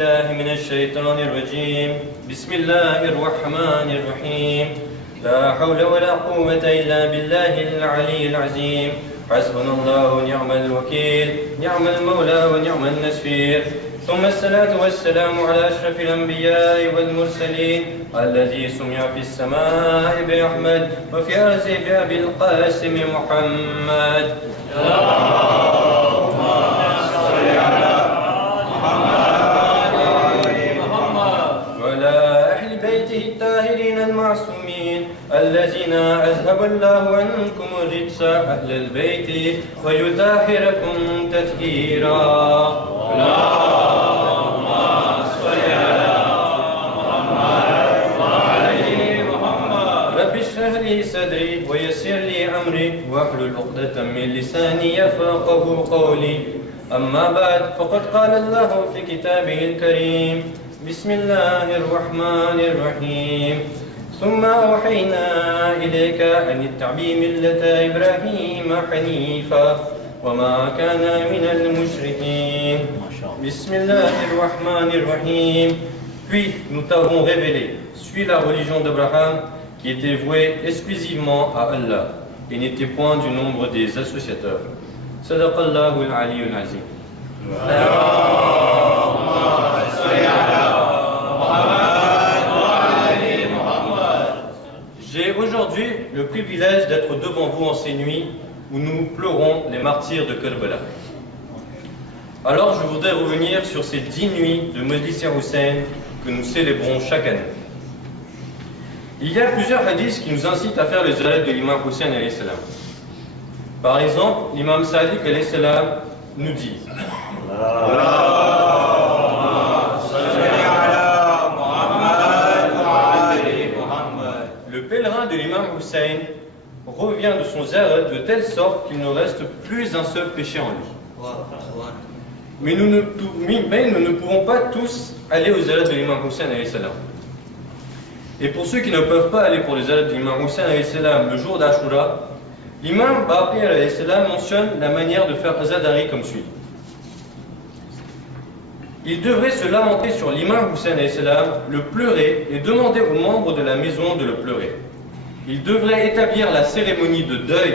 الله من الشيطان الرجيم بسم الله الرحمن الرحيم لا حول ولا قوة إلا بالله العلي العظيم حسبنا الله ونعم الوكيل نعم المولى ونعم النصير ثم الصلاة والسلام على أشرف الأنبياء والمرسلين الذي سمع في السماء بأحمد وفي الأرض بأبي القاسم محمد المعصومين الذين أذهب الله عنكم الرجس أهل البيت ويطهركم تطهيرا اللهم صل على محمد وعلى محمد رب اشرح لي صدري ويسر لي أمري واحلل عقدة من لساني يفقهوا قولي أما بعد فقد قال الله في كتابه الكريم بسم الله الرحمن الرحيم ثم أوحينا إليك أن اتبع ملة إبراهيم حنيفا وما كان من المشركين بسم الله الرحمن الرحيم. Puis nous t'avons révélé, suis la religion d'Abraham qui était vouée exclusivement à Allah et n'était point du nombre des associateurs. Sadaqallahu al-Ali al-Azim. J'ai aujourd'hui le privilège d'être devant vous en ces nuits où nous pleurons les martyrs de Karbala. Alors je voudrais revenir sur ces 10 nuits de Majlis Hussein que nous célébrons chaque année. Il y a plusieurs hadiths qui nous incitent à faire le ziyarat de l'imam Hussein alayhi salam. Par exemple, l'imam Sadiq alayhi salam nous dit le pèlerin de l'imam Hussein revient de son ziyarat de telle sorte qu'il ne reste plus un seul péché en lui. Mais nous ne pouvons pas tous aller au ziyarat de l'imam Hussein alayhi salam. Et pour ceux qui ne peuvent pas aller pour le ziyarat de l'imam Hussein alayhi salam le jour d'Ashura, l'imam Baqir alayhi salam mentionne la manière de faire azadari comme suit. Il devrait se lamenter sur l'imam Hussein alayhi salam, le pleurer et demander aux membres de la maison de le pleurer. Il devrait établir la cérémonie de deuil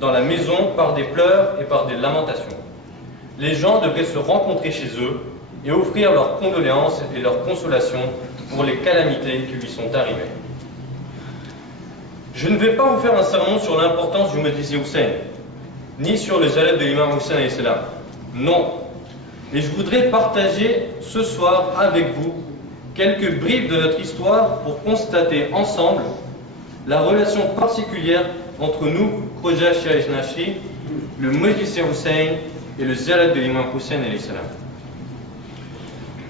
dans la maison par des pleurs et par des lamentations. Les gens devraient se rencontrer chez eux et offrir leurs condoléances et leurs consolations pour les calamités qui lui sont arrivées. Je ne vais pas vous faire un sermon sur l'importance du Majlis Hussein, ni sur le ziyarat de l'imam Hussein alayhi salam. Non. Et je voudrais partager ce soir avec vous quelques bribes de notre histoire pour constater ensemble la relation particulière entre nous, Khoja Shia Isnashi, le Majlis Hussein et le ziyarat de l'imam Hussein alayhi salam.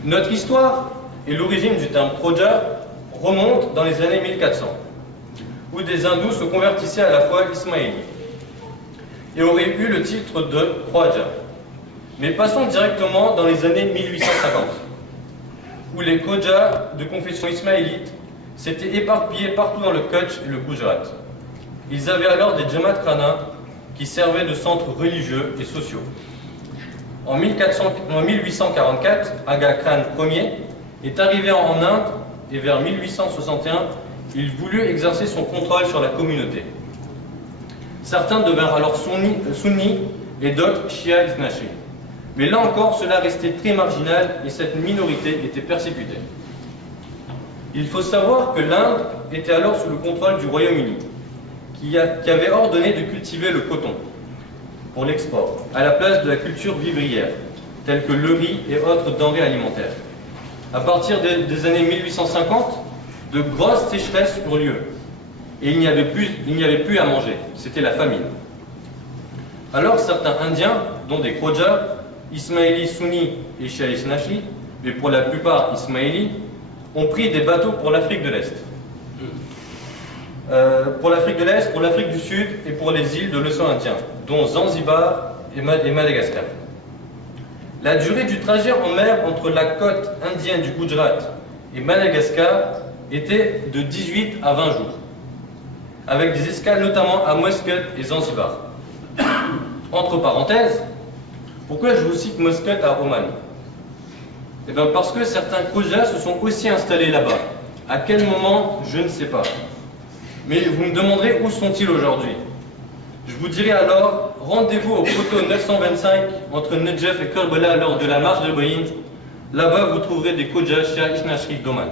Notre histoire et l'origine du terme Khoja remontent dans les années 1400, où des hindous se convertissaient à la foi ismaélites et auraient eu le titre de Khwaja. Mais passons directement dans les années 1850, où les Khoja de confession ismaélite s'étaient éparpillés partout dans le Kutch et le Gujarat. Ils avaient alors des Jamaat Khana qui servaient de centres religieux et sociaux. En 1844, Aga Khan Ier est arrivé en Inde et vers 1861, il voulut exercer son contrôle sur la communauté. Certains devinrent alors sunnis et d'autres Shia Isnashi. Mais là encore, cela restait très marginal et cette minorité était persécutée. Il faut savoir que l'Inde était alors sous le contrôle du Royaume-Uni, qui avait ordonné de cultiver le coton pour l'export, à la place de la culture vivrière, telle que le riz et autres denrées alimentaires. À partir des années 1850, de grosses sécheresses eurent lieu, et il n'y avait plus à manger, c'était la famine. Alors certains Indiens, dont des Khoja, Ismaélis sunnis et Shia Isnashi, mais pour la plupart Ismaélis, ont pris des bateaux pour l'Afrique de l'Est. Pour l'Afrique du Sud et pour les îles de l'océan Indien, dont Zanzibar et Madagascar. La durée du trajet en mer entre la côte indienne du Gujarat et Madagascar était de 18 à 20 jours, avec des escales notamment à Muscat et Zanzibar. Entre parenthèses, pourquoi je vous cite Muscat à Oman? Eh bien parce que certains Khojas se sont aussi installés là-bas. À quel moment, je ne sais pas. Mais vous me demanderez où sont-ils aujourd'hui. Je vous dirai alors, rendez-vous au poteau 925 entre Nedjef et Karbala lors de la marche de Boïn. Là-bas, vous trouverez des Khojas chez Ishnashri Doman.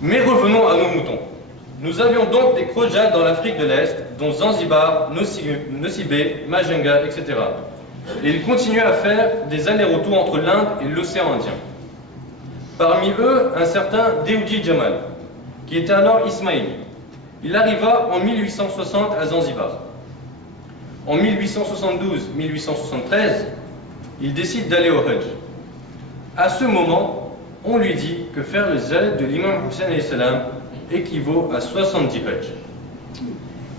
Mais revenons à nos moutons. Nous avions donc des Khojas dans l'Afrique de l'Est, dont Zanzibar, Nosibé, Majenga, etc. Et ils continuaient à faire des allers-retours entre l'Inde et l'océan Indien. Parmi eux, un certain Deoudi Jamal, qui était alors ismaéli. Il arriva en 1860 à Zanzibar. En 1872-1873, il décide d'aller au Hajj. À ce moment, on lui dit que faire le ziyad de l'imam Hussein alayhi salam équivaut à 70 Hajj.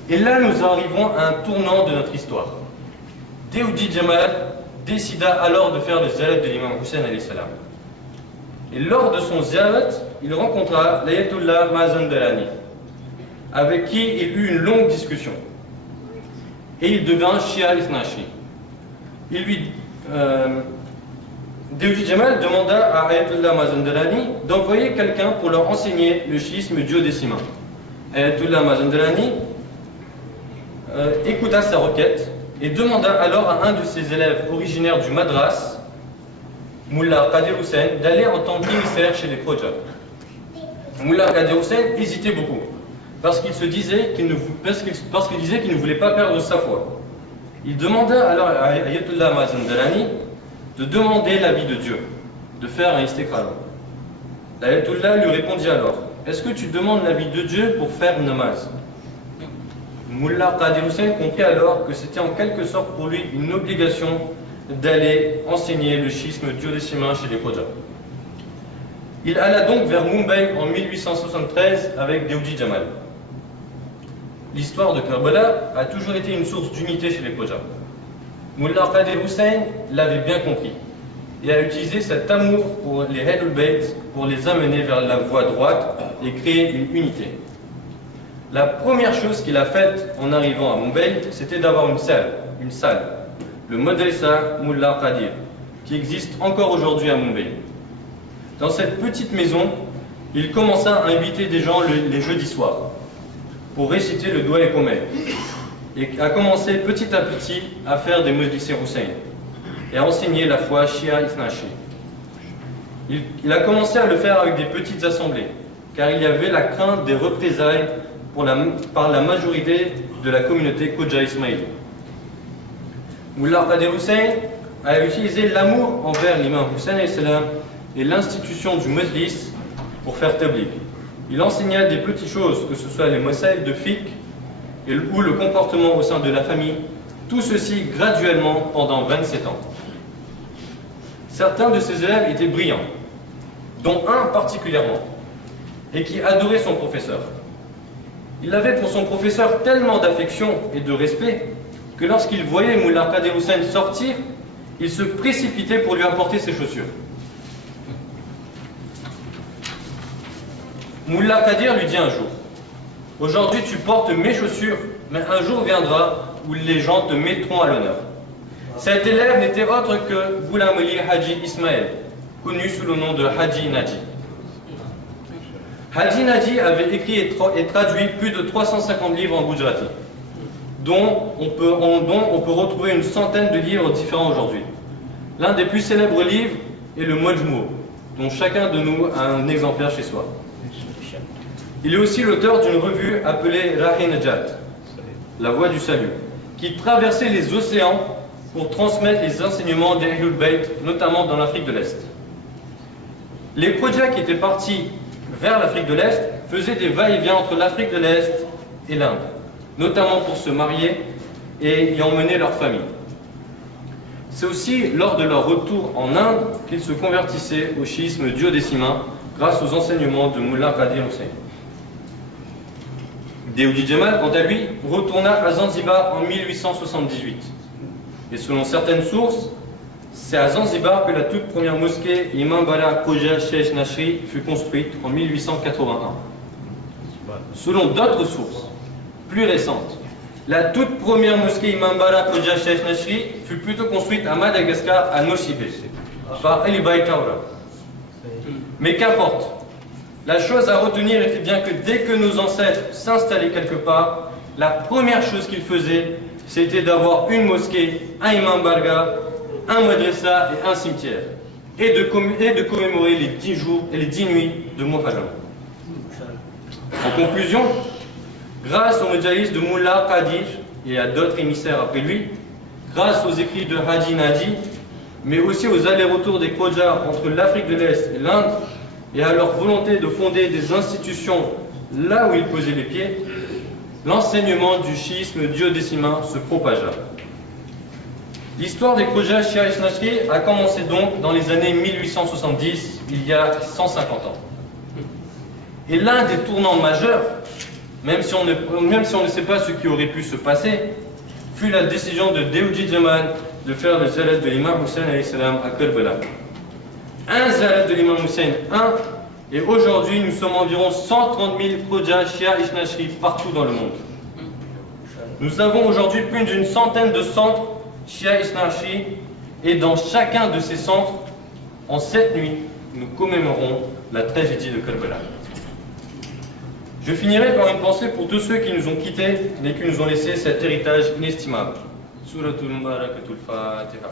Et là, nous arrivons à un tournant de notre histoire. Deoudi Jamal décida alors de faire le ziyad de l'imam Hussein alayhi salam. Et lors de son ziyad, il rencontra l'Ayatollah Mazen Delani, avec qui il eut une longue discussion. Et il devint Shia Ithnashi. Deoudi Jamal demanda à Ayatollah Mazen Delani d'envoyer quelqu'un pour leur enseigner le chiisme duodécimain. Ayatollah Mazen Delani écouta sa requête et demanda alors à un de ses élèves originaires du Madras, Mullah Qadir Hussein, d'aller en tant qu'émissaire chez les Khojas. Mullah Qadir Hussein hésitait beaucoup, parce qu'il disait qu'il ne voulait pas perdre sa foi. Il demanda alors à Ayatollah Mazen Delani de demander l'avis de Dieu, de faire un istikhara. L'Ayatollah lui répondit alors, est-ce que tu demandes l'avis de Dieu pour faire namaz? Mullah Qadir Hussein comprit alors que c'était en quelque sorte pour lui une obligation d'aller enseigner le schisme duodécimain chez les Khojas. Il alla donc vers Mumbai en 1873 avec Deoudi Jamal. L'histoire de Karbala a toujours été une source d'unité chez les Khojas. Mullah Qadir Hussein l'avait bien compris et a utilisé cet amour pour les Ahlul Bayt pour les amener vers la voie droite et créer une unité. La première chose qu'il a faite en arrivant à Mumbai, c'était d'avoir une salle, le Madrasa Mullah Qadir, qui existe encore aujourd'hui à Mumbai. Dans cette petite maison, il commença à inviter des gens les jeudis soirs pour réciter le Dua et Qomay, et a commencé petit à petit à faire des Majlis Hussein et à enseigner la foi Shia Ithnashi. Il a commencé à le faire avec des petites assemblées, car il y avait la crainte des représailles par la majorité de la communauté Khoja Ismaili. Mullah Qadir Hussein a utilisé l'amour envers l'imam Hussein et l'institution du Majlis pour faire tabligh. Il enseigna des petites choses, que ce soit les masail de fiqh ou le comportement au sein de la famille, tout ceci graduellement pendant 27 ans. Certains de ses élèves étaient brillants, dont un particulièrement, et qui adorait son professeur. Il avait pour son professeur tellement d'affection et de respect que lorsqu'il voyait Mullah Qadir Hussein sortir, il se précipitait pour lui apporter ses chaussures. Mullah Qadir lui dit un jour, « Aujourd'hui tu portes mes chaussures, mais un jour viendra où les gens te mettront à l'honneur. » Cet élève n'était autre que Ghulam Ali Haji Ismail, connu sous le nom de Haji Naji. Haji Naji avait écrit et traduit plus de 350 livres en Gujarati, dont on peut retrouver une centaine de livres différents aujourd'hui. L'un des plus célèbres livres est le Majmou, dont chacun de nous a un exemplaire chez soi. Il est aussi l'auteur d'une revue appelée Rahi Najat, la voie du salut, qui traversait les océans pour transmettre les enseignements des Ahlul Bayt, notamment dans l'Afrique de l'Est. Les Khojas qui étaient partis vers l'Afrique de l'Est faisaient des va-et-vient entre l'Afrique de l'Est et l'Inde, notamment pour se marier et y emmener leur famille. C'est aussi lors de leur retour en Inde qu'ils se convertissaient au chiisme duodécimain grâce aux enseignements de Mullah Qadir Hussein. Deoudi Jamal, quant à lui, retourna à Zanzibar en 1878. Et selon certaines sources, c'est à Zanzibar que la toute première mosquée Imam Bala Khoja Sheikh Nashri fut construite en 1881. Selon d'autres sources, plus récentes, La toute première mosquée Imam Bara Khoja Shaykh Nashri fut plutôt construite à Madagascar, à Nosibé, par Ali Baïkaoura. Mais qu'importe, la chose à retenir était bien que dès que nos ancêtres s'installaient quelque part, la première chose qu'ils faisaient, c'était d'avoir une mosquée, un Imam Barga, un madrasa et un cimetière, et de commémorer les 10 jours et les 10 nuits de Muharram. En conclusion, grâce au Majalis de Mullah Qadir et à d'autres émissaires après lui, grâce aux écrits de Haji Nadi, mais aussi aux allers-retours des Khoja entre l'Afrique de l'Est et l'Inde, et à leur volonté de fonder des institutions là où ils posaient les pieds, l'enseignement du chiisme duodécimain se propagea. L'histoire des Khoja Shia Isnashri a commencé donc dans les années 1870, il y a 150 ans. Et l'un des tournants majeurs, même si on ne sait pas ce qui aurait pu se passer, fut la décision de Dewji Jamal de faire le ziyarat de l'imam Hussein à Karbala. Un ziyarat de l'imam Hussein, et aujourd'hui nous sommes environ 130 000 Khoja Shia Isnashri partout dans le monde. Nous avons aujourd'hui plus d'une centaine de centres Shia Isnashri, et dans chacun de ces centres, en cette nuit, nous commémorons la tragédie de Karbala. Je finirai par une pensée pour tous ceux qui nous ont quittés, mais qui nous ont laissé cet héritage inestimable. Suratul Mubarakatul Fatiha.